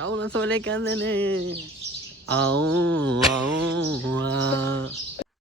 Town ਸੋਲੇ ਕਹਿੰਦੇ ਨੇ ਆਓ ਆਓ।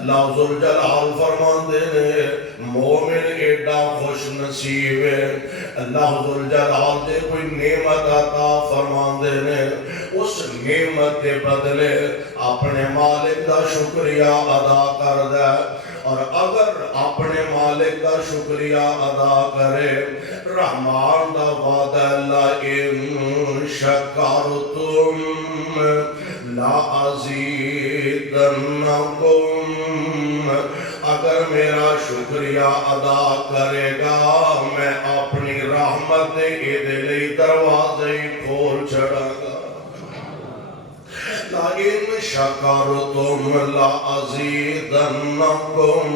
اللہ ذوالجلال فرماندے نے مومن ایڈا خوش نصیب ہے اللہ ذوالجلال دے کوئی نعمت عطا فرماندے نے اس نعمت کے بدلے اپنے مالک دا شکریہ ادا کردہ اور اگر اپنے مالک کا شکریہ ادا کرے رحمان دا وعدہ لَئِن شَكَرْتُمْ لَأَزِيدَنَّكُمْ اگر میرا شکریہ ادا کرے گا میں اپنی رحمت دے لئی دروازے کھول چھڑا گا لَئِن شَكَرْتُمْ لَأَزِيدَنَّكُمْ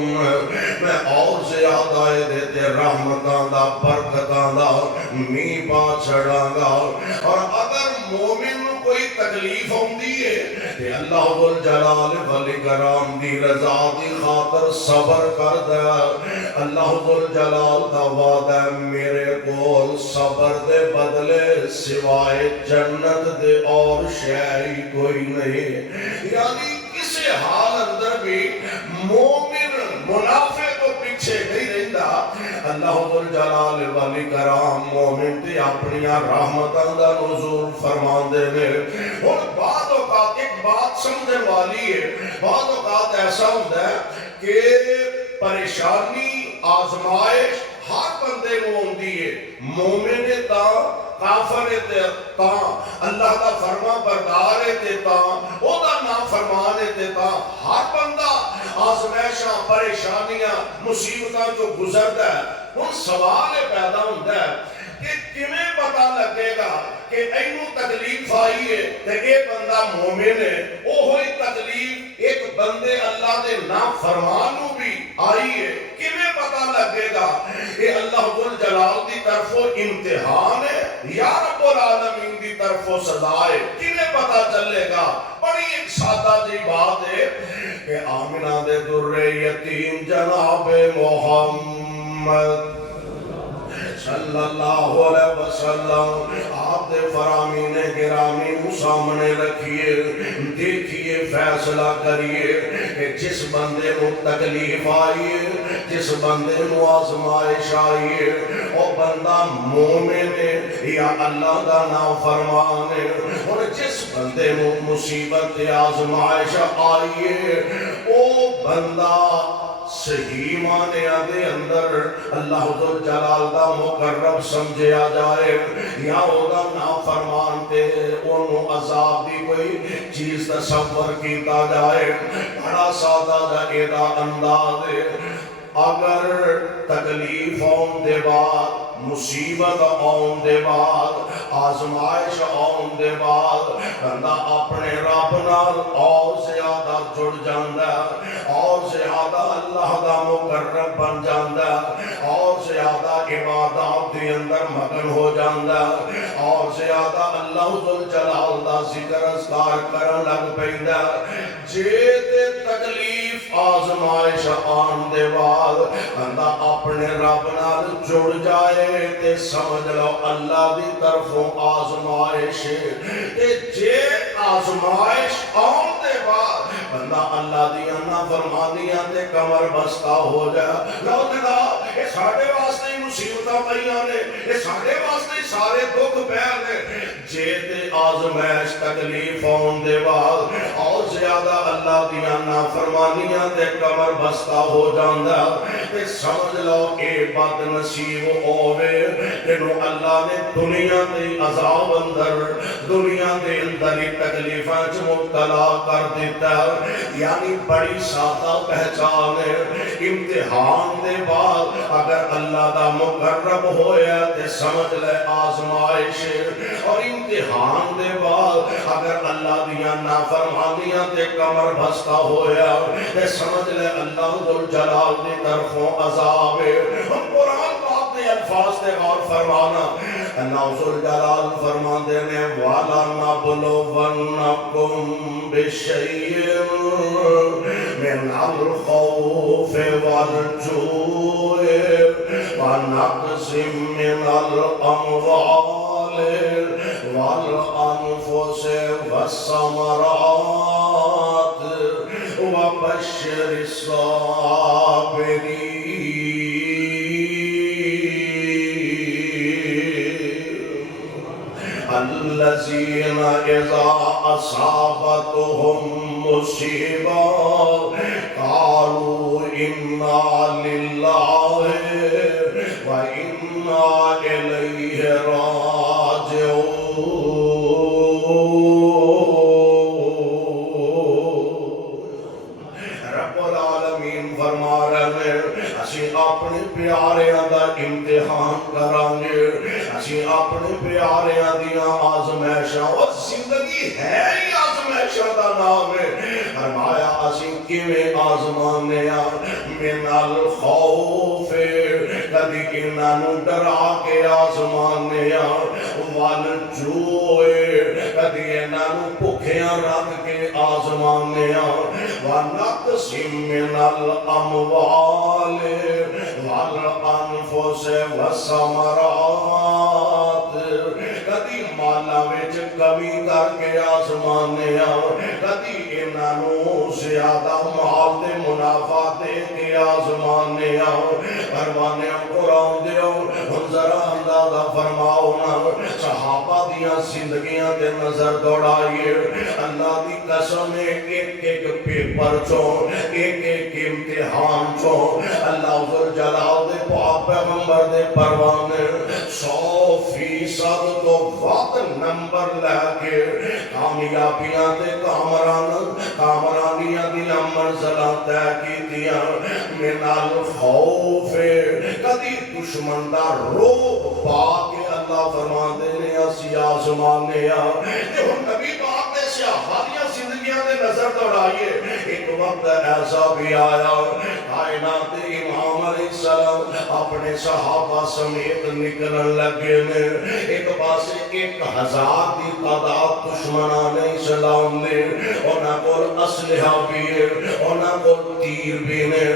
میں اور زیادہ دیتے رحمتاں دا برکتاں دا می پا چھڑا گا اور اگر مومن کوئی تکلیف ہوندی ہے کہ اللہ ذوالجلال والاکرام دی رضا دی خاطر صبر کر دیا اللہ ذوالجلال دا وعدہ میرے کول صبر دے بدلے سوائے جنت دے اور شے کوئی نہیں یعنی کسی حال اندر بھی مومن منافع کو پیچھے نہیں رہتا اللہ ذوالجلال والاکرام مومن تے اپنی رحمتاں دا نزول فرمان دے نے اور بعض اوقات ایک بات سمجھن والی ہے بعض اوقات ایسا ہوتا ہے کہ پریشانی آزمائش ہر بندے کو ہوندی ہے مومن تا کافر تے تا اللہ دا فرما بردار تے تا او دا نافرمان تے تا ہر بندہ آزمائشاں پریشانیاں مصیبتاں جو گزردا ہے ان سوال پیدا ہوندا ہے کہ کیویں پتہ لگے گا کہ اینو تکلیف آئی ہے تے اے بندہ مومن ہے او ہوئی تکلیف ایک بندے اللہ دے نافرمان نو بھی آئی ہے کیویں پتہ لگے گا کہ اللہ ذوالجلال دی طرفوں امتحان ہے یا رب العالمین دی طرفوں سزا ہے کیویں پتہ چلے گا بڑی ایک سادہ جی بات ہے کہ آمنہ دے در یتیم جناب محمد صلی اللہ علیہ وسلم آپ دے فرامین گرامی سامنے رکھیے دیکھیے فیصلہ کریے کہ جس بندے کو تکلیف آئیے جس بندے کو آزمائش آئیے وہ بندہ مومن ہے یا اللہ دا نافرمان ہے اور جس بندے کو مصیبت آزمائش آئیے وہ بندہ صحیح معنی دے اندر اللہ ذوالجلال دا مقرب سمجھیا جائے یا ہوگا نافرمان تے انہوں عذاب دی کوئی چیز تصور کیتا جائے بڑا سادہ جائیدہ انداز ہے اگر تکلیف آن دے بعد مصیبت آن دے بعد آزمائش آن دے بعد بندہ اپنے رب نال اور زیادہ جڑ جاندہ اور زیادہ اللہ دا مقرب بن جاندہ اور زیادہ عبادات دی اندر مگن ہو جاندہ اور زیادہ اللہ ذوالجلال دا ذکر اذکار کرن لگ پیندہ جیتے تکلیف آزمائش آن دے بعد بندہ اپنے رب نال جڑ جائے تے سمجھ لو اللہ دی طرفوں آزمائش تے جے آزمائش آن دے بعد بندہ اللہ دیا نافرمانیاں تے کمر بستہ ہو جائے لو جدا یہ ساڑھے واسطے ہی مصیبتہ پہیاں نے یہ ساڑھے واسطے ہی سارے دکھ پہر نے جے تے آزمائش تکلیف آن دے بعد اور زیادہ اللہ دیا نافرمانیاں تے کمر بستہ ہو جاندہ تے سمجھ لو اے بد نصیب ہوئے جنہوں اللہ نے دنیا دے عذاب اندر دنیا دے اندر تکلیفہ جو مبتلا کر دیتا یعنی بڑی سادہ پہچان ہے امتحان دے بعد اگر اللہ دا مقرب ہویا تے سمجھ لے آزمائش اور امتحان دے بعد اگر اللہ دیا نافرمانیاں تے کمر بستہ ہویا تے سمجھ لے اللہ ذوالجلال دی طرفوں عذاب ہے ہم قرآن پاک دے الفاظ تے غور فرمانا اللہ ذوالجلال فرمان دینے وَلَنَبْلُوَنَّكُمْ بِشَيْءٍ مِنَ الْخَوْفِ وَالْجُوعِ وَنَقْصٍ مِنَ الْأَمْوَالِ وَالْأَنفُسِ وَالثَّمَرَاتِ وبشر الصابرين الذين إذا أصابتهم مصيبة قالوا إنا لله وإنا إليه راجعون۔ رب العالمین فرما رہے ہیں اسی اپنے پیاریاں دا امتحان کرانگے، اسی اپنے پیاریاں دیاں آزمائشاں، اور زندگی ہے ہی آزمائشاں دا نام ہے۔ فرمایا اسی کیویں آزمانے من الخوف، کدی انہاں نوں ڈرا کے آزمانے والجوع، کدی انہاں نوں بھکھیاں رکھ کے آزمانے ونقص من الاموال والانفس والثمرات، کدی مالا وچ کمی کر کے آزمانے کدی انہاں نوں زیادہ مال دے منافع دے کے آزمانے پروانے قرآن دیو ہن ذرا اندازہ فرماؤ نا صحابہ دیاں زندگیاں دے نظر دوڑائیے، اللہ دی قسم ایک ایک پیپر چوں ایک ایک امتحان چوں اللہ ذوالجلال دے پاک پیغمبر دے پروانے 100% تو وقت نمبر لے کے کامیابیاں تے کامرانیاں دیاں منزلاں طے کیتیاں من الخوف، کدی دشمن دا روب پا کے اللہ فرماندے نے اسی آزمانے تے ہن نبی پاک دے صحابہ دیاں زندگیاں دے نظر دوڑائیے، ایک وقت ایسا بھی آیا کائنات امام علیہ السلام اپنے صحابہ سمیت نکلن لگے نے، ایک پاسے 1000 دی تعداد دشمنان اسلام نے، انہاں کول اسلحہ بھی ہے، انہاں کول تیر بھی نے،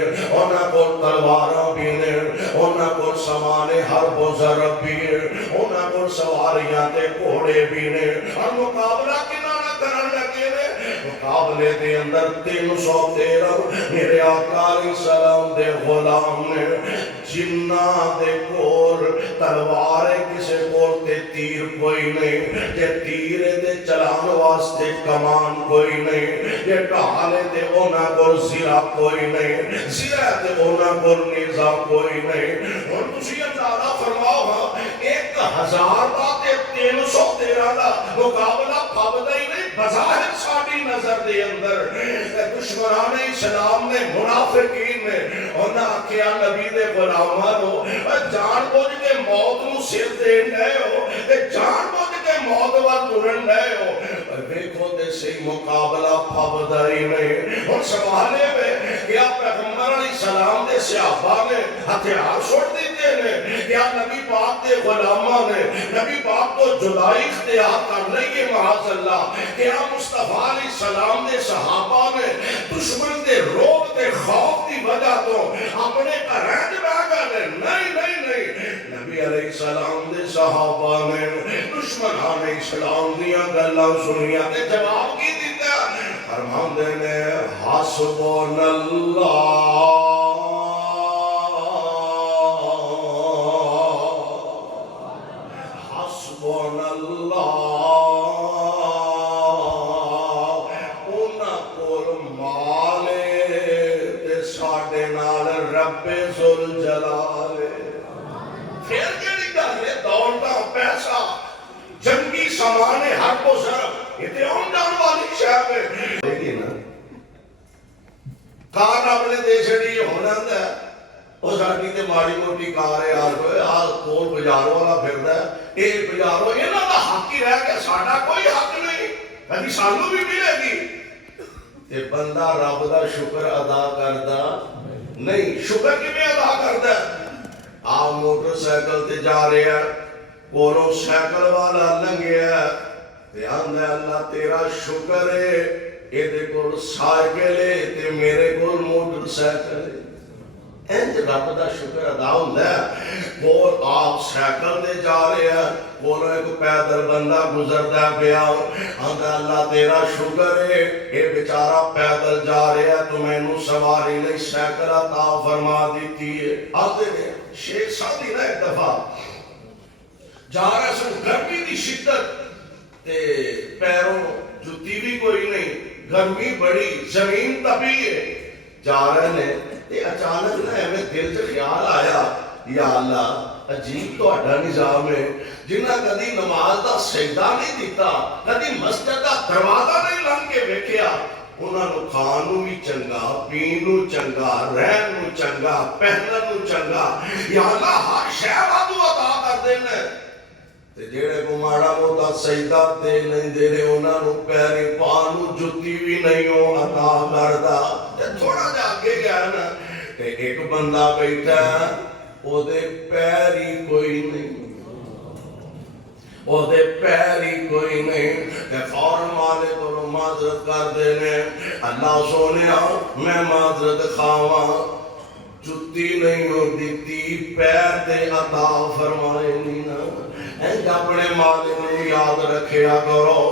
انہاں کول تلواراں بھی نے، انہاں کول سامان حرب و ضرب بھی ہے، انہاں کول سواریاں تے گھوڑے بھی نے، اور مقابلہ کنہاں نہ کرن لگے نے، مقابلے دے اندر 313 میرے آقا علیہ السلام دے غلام نے، جنہ دے کول تلوار کسے کول تے تیر کوئی نہیں، تے تیر دے چلان واسطے کمان کوئی نہیں، تے ڈھالے تے اونا کول زیرہ کوئی نہیں، زیرہ تے اونا کول نیزہ کوئی نہیں، اور تسی اندازہ فرماؤ ہاں 1000 دا تے 313 دا مقابلہ پابدہ ہی نہیں، بظاہر ساڑی نظر دے اندر دشمنان اسلام نے منافقین نے انہاں کیا نبی دے غلامانو جان بوجھ کے موت نو سر دین لے ہو، جان بوجھ کے موت وال ترن لے ہو، دیکھو دے سی مقابلہ پابدہ ہی نہیں۔ اور سوالے میں کیا پیغمبر علیہ السلام دے صحابہ نے ہتھیار چھوڑ دیتے ہیں، کیا نبی پاک دے غلامہ نے نبی پاک کو جدائی اختیار کر لئیے معاذ اللہ، کیا مصطفیٰ علیہ السلام دے صحابہ نے دشمن دے روب دے خوف دی وجہ تو اپنے گھریں بہ گئے؟ نہیں نہیں نہیں، نبی علیہ السلام دے صحابہ نے دشمنان اسلام دیاں گلاں سنیاں تے جواب کی دیتا، فرماندے نے حسبنا اللہ حسبنا اللہ، انہاں کول مالے تے ساڈے نال رب ذوالجلال، پھر جڑی گل ہے دولتاں پیسہ جنگی سامان حرب و ضرب یہ تے عام جان والی شے ہے، لیکن کار اپنے دیش دی ہونا ہے وہ ساڈی تے ماڑی موٹی کار ہے آج کوئی آج کول بازاروں والا پھردا ہے، یہ بازاروں انہاں دا حق ہی رہ گیا، ساڈا کوئی حق نہیں، کبھی سانوں بھی ملے گی تے بندہ رب دا شکر ادا کردا نہیں، شکر کیویں ادا کردا ہے؟ آپ موٹر سائیکل تے جا رہے ہیں، کولوں سائیکل والا لنگیا تے آندا اللہ تیرا شکر ہے، یہ دے کول سائیکل ہے تے میرے کول موٹر سائیکل ہے، انج رب دا شکر ادا ہوندا ہے. وہ آپ سائیکل تے جا رہے ہیں, کولوں ایک پیدل بندہ گزردا پیا, آندا اللہ تیرا شکر ہے اے بیچارہ پیدل جا رہا ہے تو مینوں سواری لئی سائیکل عطا فرما دیتی ہے. آتے نے شیخ سادی نے ایک دفعہ جا رہے سن, گرمی دی شدت تے پیروں جُتی بھی کوئی نہیں, گرمی بڑی, زمین تپی ہے, جا رہے نے تے اچانک نہ ایویں دل چ خیال آیا, یا اللہ عجیب تہاڈا نظام ہے, جنہاں کدی نماز دا سجدہ نہیں دیتا, کدی مسجد دا دروازہ نہیں لنگ کے ویکھیا, انہاں نوں کھان نوں بھی چنگا, پین نوں چنگا, رہن نوں چنگا, پہنن نوں چنگا, یا اللہ ہر شے وادو عطا کر دینا. تے جڑے کو ماڑا موٹا سجدہ دے نہیں دے رہے, انہاں نوں پیری پاؤں نوں جُتی بھی نہیں ہو عطا کردا. تے تھوڑا جا اگے گیا نا تے ایک بندہ بیٹھا, او دے پیری کوئی نہیں, او دے پیری کوئی نہیں, تے فوراً مالک کو معذرت کر دینے, اللہ سونیا میں معذرت خواہاں, جُتی نہیں ہو دیتی, پیر تے عطا فرمائے نہیں نا. انج اپنے مالک نوں یاد رکھیا کرو,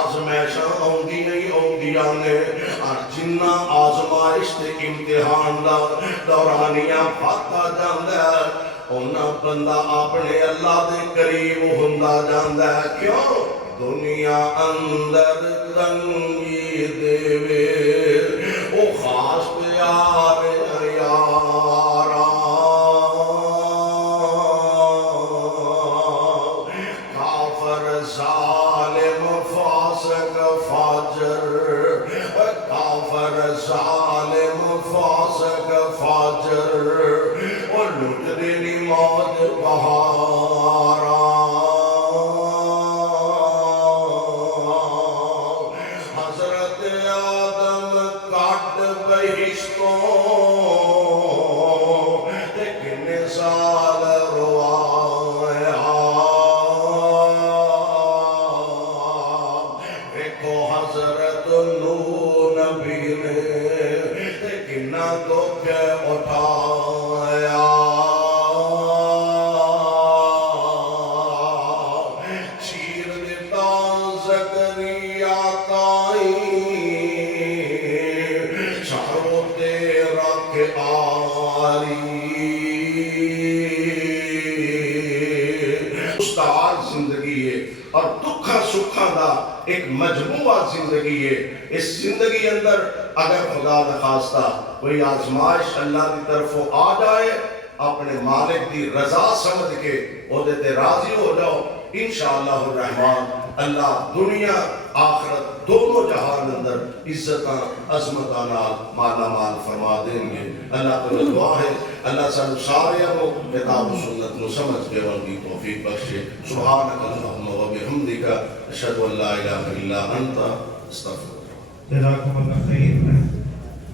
آزمائشاں آؤندی نہیں آؤندیاں نے, اور جنہ آزمائش تے امتحان دا دورانیہ پاتا جاندا ہے, اونا بندہ اپنے اللہ دے قریب ہوندا جاندا ہے. کیوں؟ دنیا اندر تنگی دے وے او خاص پیار یارا, کافر ظالم فاسق فاجر, کافر ظالم فاسق فاجر, اور لٹ دینی موج بہارا. حضرت آدم کٹ بہشتوں تے کنے سال روایا, دیکھو حضرت نوح نبی نے تے کنا دکھ اٹھایا. چیر دیتا زکریا تائیں, چاروں تے رکھ آری. استاد زندگی ہے اور دکھا سکھا دا ایک مجموعہ زندگی ہے. اس زندگی اندر اگر خدا نخواستہ کوئی آزمائش اللہ کی طرف آ جائے, اپنے مالک دی رضا سمجھ کے او دے تے راضی ہو جاؤ, انشاءاللہ الرحمن اللہ دنیا آخرت دونوں جہان اندر عزتاں عظمتاں نال مالا مال فرما دیں گے. اللہ کو دعا ہے اللہ سب سارے کو کتاب و سنت نو سمجھ کے ان کی توفیق بخشے. سبحانک اللہم و بحمدک, اشہد ان لا الہ الا انت, استغفرک. جزاکم اللہ خیر.